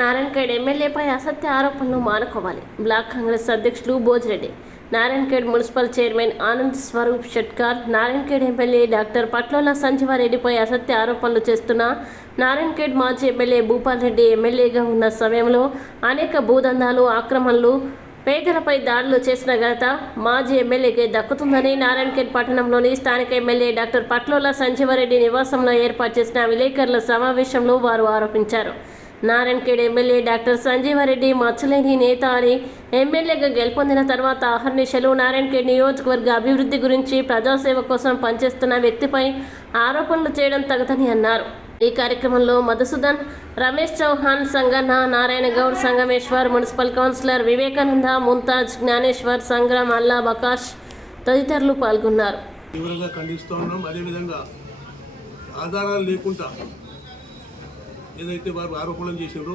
నారాయణఖేడ్ ఎమ్మెల్యేపై అసత్య ఆరోపణలు మానుకోవాలి. బ్లాక్ కాంగ్రెస్ అధ్యక్షులు Bhojireddy Narayankhed municipal chairman Anand Swaroop Shetkar Narayankhed MLA doctor Patlolla సంజీవారెడ్డిపై అసత్య ఆరోపణలు చేస్తున్న నారాయణఖేడ్ మాజీ ఎమ్మెల్యే భూపాల్ రెడ్డి ఎమ్మెల్యేగా ఉన్న సమయంలో అనేక భూదందాలు ఆక్రమణలు పేదలపై దాడులు చేసిన ఘనత మాజీ ఎమ్మెల్యేకే దక్కుతుందని నారాయణఖేడ్ పట్టణంలోని స్థానిక ఎమ్మెల్యే డాక్టర్ పట్లోల సంజీవారెడ్డి నివాసంలో ఏర్పాటు చేసిన విలేకరుల సమావేశంలో వారు ఆరోపించారు. నారాయణఖేడ్ ఎమ్మెల్యే డాక్టర్ సంజీవారెడ్డి మచ్చలేని నేత అని ఎమ్మెల్యేగా గెలుపొందిన తర్వాత అహర్నిశలు నారాయణఖేడ్ నియోజకవర్గ అభివృద్ధి గురించి ప్రజాసేవ కోసం పనిచేస్తున్న వ్యక్తిపై ఆరోపణలు చేయడం తగదని అన్నారు. ఈ కార్యక్రమంలో మధుసూదన్ రమేష్ చౌహాన్ సంగన్న నారాయణ గౌడ్ సంగమేశ్వర్ మున్సిపల్ కౌన్సిలర్ వివేకానంద ముంతాజ్ జ్ఞానేశ్వర్ సంగ్రామ్ అల్లా బకాష్ తదితరులు పాల్గొన్నారు. తీవ్రంగా ఖండిస్తూ ఉన్నాం. అదేవిధంగా ఆధారాలు లేకుండా ఏదైతే వారు ఆరోపణలు చేసారో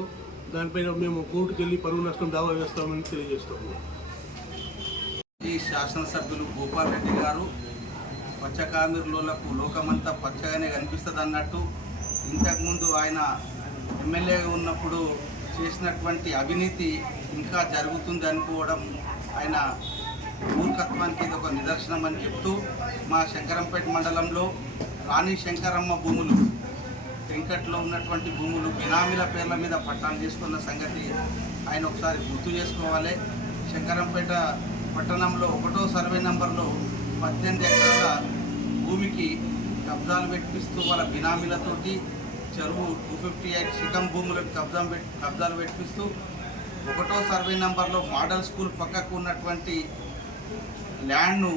దానిపైన మేము కోర్టుకు వెళ్ళి పరువు నష్టం దావా వేస్తామని తెలియజేస్తాము. ఈ శాసనసభ్యులు గోపాల్ రెడ్డి గారు పచ్చకామిరులకు లోకమంతా పచ్చగానే కనిపిస్తుంది అన్నట్టు ఇంతకుముందు ఆయన ఎమ్మెల్యేగా ఉన్నప్పుడు చేసినటువంటి అవినీతి ఇంకా జరుగుతుంది అనుకోవడం ఆయన మూర్ఖత్వానికి ఇది ఒక నిదర్శనం అని చెప్తూ మా శంకరంపేట మండలంలో రాణి శంకరమ్మ భూములు వెంకట్లో ఉన్నటువంటి భూములు బినామీల పేర్ల మీద పట్టాలు చేసుకున్న సంగతి ఆయన ఒకసారి గుర్తు చేసుకోవాలి. శంకరంపేట పట్టణంలో ఒకటో సర్వే నెంబర్లో పద్దెనిమిది ఎకరాల భూమికి కబ్జాలు పెట్టిస్తూ వాళ్ళ బినామీలతోటి చెరువు టూ ఫిఫ్టీ ఎయిట్ శిఖం భూములకు కబ్జా కబ్జాలు పెట్టిస్తూ ఒకటో సర్వే నెంబర్లో మోడల్ స్కూల్ పక్కకు ఉన్నటువంటి ల్యాండ్ను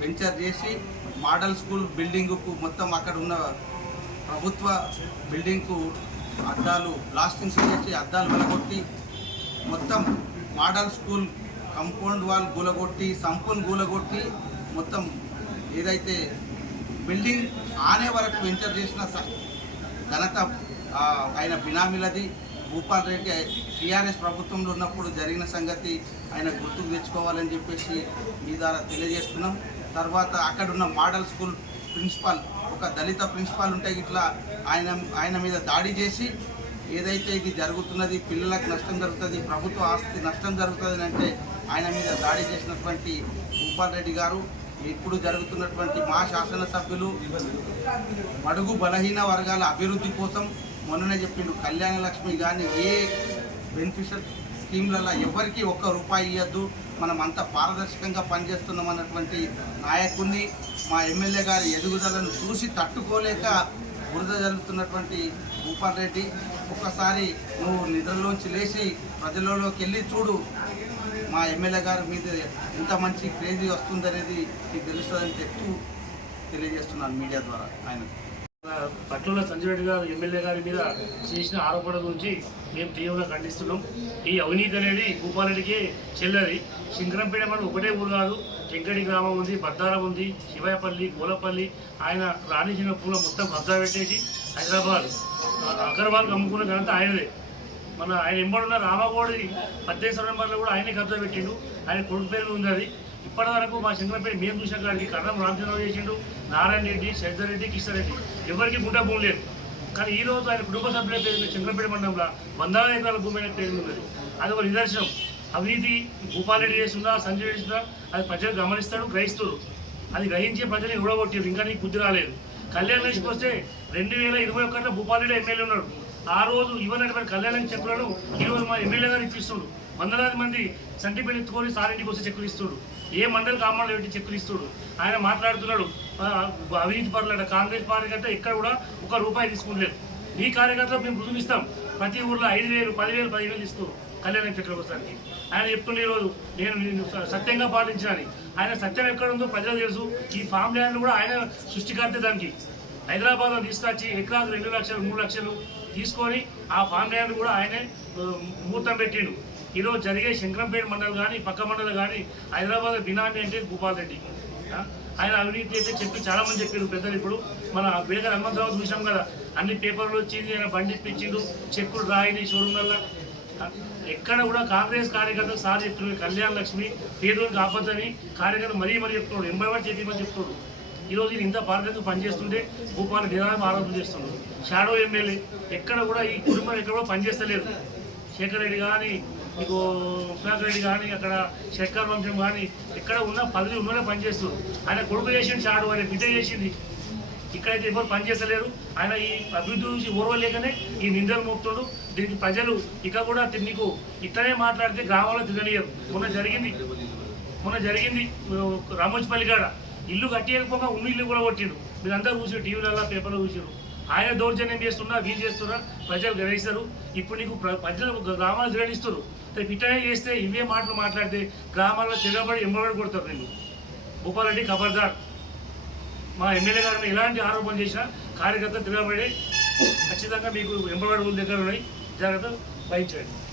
వెంచర్ చేసి మోడల్ స్కూల్ బిల్డింగుకు మొత్తం అక్కడ ఉన్న ప్రభుత్వ బిల్డింగ్కు అద్దాలు బ్లాస్టింగ్స్ చేసి అద్దాలు వెలగొట్టి మొత్తం మోడల్ స్కూల్ కంపౌండ్ వాల్ గూలగొట్టి సంపూన్ గూలగొట్టి మొత్తం ఏదైతే బిల్డింగ్ ఆనే వరకు వెంచర్ చేసిన ఘనత ఆయన బినామీలది. భూపాల్ రెడ్డి టీఆర్ఎస్ ప్రభుత్వంలో ఉన్నప్పుడు జరిగిన సంగతి ఆయన గుర్తుకు తెచ్చుకోవాలని చెప్పేసి మీ ద్వారా తెలియజేస్తున్నాం. తర్వాత అక్కడున్న మోడల్ స్కూల్ ప్రిన్సిపాల్ ఒక దళిత ప్రిన్సిపాల్ ఉంటే ఇట్లా ఆయన ఆయన మీద దాడి చేసి ఏదైతే ఇది జరుగుతున్నది పిల్లలకు నష్టం జరుగుతుంది ప్రభుత్వ ఆస్తి నష్టం జరుగుతుంది అంటే ఆయన మీద దాడి చేసినటువంటి భూపాల్ రెడ్డి గారు ఇప్పుడు జరుగుతున్నటువంటి మా శాసనసభ్యులు బడుగు బలహీన వర్గాల అభివృద్ధి కోసం మొన్ననే చెప్పిండు కళ్యాణ లక్ష్మి కానీ ఏ బెనిఫిషియల్ స్కీమ్లలో ఎవరికి ఒక్క రూపాయి ఇవ్వద్దు మనం అంత పారదర్శకంగా పనిచేస్తున్నాం అన్నటువంటి నాయకుడిని మా ఎమ్మెల్యే గారి ఎదుగుదలను చూసి తట్టుకోలేక బురద జరుగుతున్నటువంటి భూపాల్ రెడ్డి ఒక్కసారి నువ్వు నిద్రలోంచి లేచి ప్రజలలోకి వెళ్ళి చూడు. మా ఎమ్మెల్యే గారి మీద ఎంత మంచి క్రేజీ వస్తుందనేది నీకు తెలుస్తుందని చెప్తూ తెలియజేస్తున్నాను మీడియా ద్వారా. ఆయన పట్ల సంజయ్ రెడ్డి గారు ఎమ్మెల్యే గారి మీద చేసిన ఆరోపణల గురించి మేము తీవ్రంగా ఖండిస్తున్నాం. ఈ అవినీతి అనేది భూపాలరెడ్డికి చెల్లది. శంకరంపేట మనం ఒకటే ఊరు కాదు టెంకటి గ్రామం ఉంది బద్దారం ఉంది శివాయపల్లి గోలపల్లి. ఆయన రాణించిన పూల మొత్తం కబ్జా పెట్టేసి హైదరాబాద్ అగర్వాల్కి అమ్ముకున్న ఘనత ఆయనదే. మన ఆయన ఎంబడున్న రామగోడి పద్దెనిమిది నెంబర్లో కూడా ఆయనే కబ్జా పెట్టిండు. ఆయన కొడుకు పేరు ఉంది అది. ఇప్పటి వరకు మా శంకరపేట మేము చూసిన కాడికి కర్ణం రామచంద్రరావు చేసిండు నారాయణ రెడ్డి శశిధర్ రెడ్డి కిషన్ రెడ్డి. ఎవరికి గుండా భూమి లేదు. కానీ ఈ రోజు ఆయన కుటుంబ సభ్యుల పేరు మీద చంద్రపేట మండలంలో వందల ఎకరాల భూమి అయిన పేరు ఉన్నది. అది ఒక నిదర్శనం. అవినీతి భూపాల్ రెడ్డి సంజయ్ చేస్తుందా అది ప్రజలు గమనిస్తాడు గ్రహిస్తాడు అది గ్రహించే ప్రజలు ఇవ్వగొట్టారు ఇంకా నీకు బుద్ధి రాలేదు. కళ్యాణ్ లక్ష్మికి వస్తే రెండు వేల ఇరవై ఒకటిలో భూపాల్ రెడ్డి ఎమ్మెల్యే ఉన్నాడు. ఆ రోజు ఇవ్వనటువంటి కళ్యాణ చెక్కులను ఈ రోజు మా ఎమ్మెల్యే గారు ఇప్పిస్తుడు. వందలాది మంది సంటిపేట ఎత్తుకొని సారింటికి వస్తే చెక్కులు ఇస్తుడు. ఏ మండలి కామాలు పెట్టి చెక్కులు ఇస్తుడు? ఆయన మాట్లాడుతున్నాడు. అవినీతి పరులట. కాంగ్రెస్ పార్టీ కంటే ఎక్కడ కూడా ఒక రూపాయి తీసుకుంటలేదు. మీ కార్యకర్తలు మేము రుజువు ఇస్తాం. ప్రతి ఊర్లో ఐదు వేలు పదివేలు పదివేలు ఇస్తూ కళ్యాణ చెట్లకు ఆయన చెప్తున్న ఈరోజు నేను నేను సత్యంగా పాటించాలని ఆయన సత్యం ఎక్కడ ఉందో ప్రజలకు తెలుసు. ఈ ఫామ్ ల్యాండ్ కూడా ఆయన సృష్టికర్త దానికి. హైదరాబాద్లో తీసుకొచ్చి ఎకరాలు రెండు లక్షలు మూడు లక్షలు తీసుకొని ఆ ఫామ్ ల్యాండ్ కూడా ఆయనే ముహూర్తం పెట్టిండు. ఈరోజు జరిగే శంకరంపేట మండలం కానీ పక్క మండలం కానీ హైదరాబాద్ బినామీ అంటే భూపాల్ రెడ్డి. ఆయన అవినీతి అయితే చెప్పి చాలామంది చెప్పారు పెద్దలు ఇప్పుడు. మన బిడగ హనుమంతరావు చూసాం కదా అన్ని పేపర్లు వచ్చింది ఆయన బండి ఇప్పించిండు చెక్కులు రాయిని షోరూమ్లలో ఎక్కడ కూడా కాంగ్రెస్ కార్యకర్తలు సార్ చెప్తున్నారు కళ్యాణ లక్ష్మి పేదోళ్ళకి ఆపద్దని కార్యకర్త మరీ మరీ చెప్తున్నాడు ఎంబడి చెప్పి చెప్తున్నాడు ఈరోజు ఈయన ఇంత పార్టీతో పనిచేస్తుంటే భూపాల నిదానం ఆరోపణ చేస్తున్నాడు షాడో ఎమ్మెల్యే ఎక్కడ కూడా ఈ కుటుంబం ఎక్కడ కూడా పనిచేస్తలేదు. శేఖర్ రెడ్డి కానీ మీకు సుధాకర్ రెడ్డి కానీ అక్కడ శంకర్ వంశం కానీ ఇక్కడ ఉన్న పదవి ఉన్నోనే పనిచేస్తారు ఆయన కొడుకు చేసింది చాడు ఆయన బిడ్డ చేసింది. ఇక్కడైతే ఎవరు పనిచేస్తలేరు. ఆయన ఈ అభివృద్ధి నుంచి ఓర్వలేకనే ఈ నిందలు మోపుతాడు. దీనికి ప్రజలు ఇక కూడా నీకు ఇతనే మాట్లాడితే గ్రామంలో తిరగలేరు మొన్న జరిగింది. మొన్న జరిగింది రామోజపల్లి కాడ. ఇల్లు కట్టేయకపోగా ఉన్న ఇల్లు కూడా కొట్టిండు. మీరందరూ చూసారు టీవీలలో పేపర్లో చూసారు ఆయన దౌర్జన్యం చేస్తున్నా వీలు చేస్తున్నా ప్రజలు గ్రహిస్తారు. ఇప్పుడు నీకు ప్ర- ప్రజలు గ్రామాలు గ్రహిస్తారు రేపు ఇట్లనే చేస్తే ఇవే మాటలు మాట్లాడితే గ్రామాల్లో తిరగబడి ఎంబడి కొడతారు నేను భూపాలరెడ్డి ఖబర్దార్ మా ఎమ్మెల్యే గారు ఎలాంటి ఆరోపణ చేసినా కార్యకర్త తిరగబడి ఖచ్చితంగా మీకు ఎంబడి దగ్గర ఉన్నాయి. జాగ్రత్త వహించండి.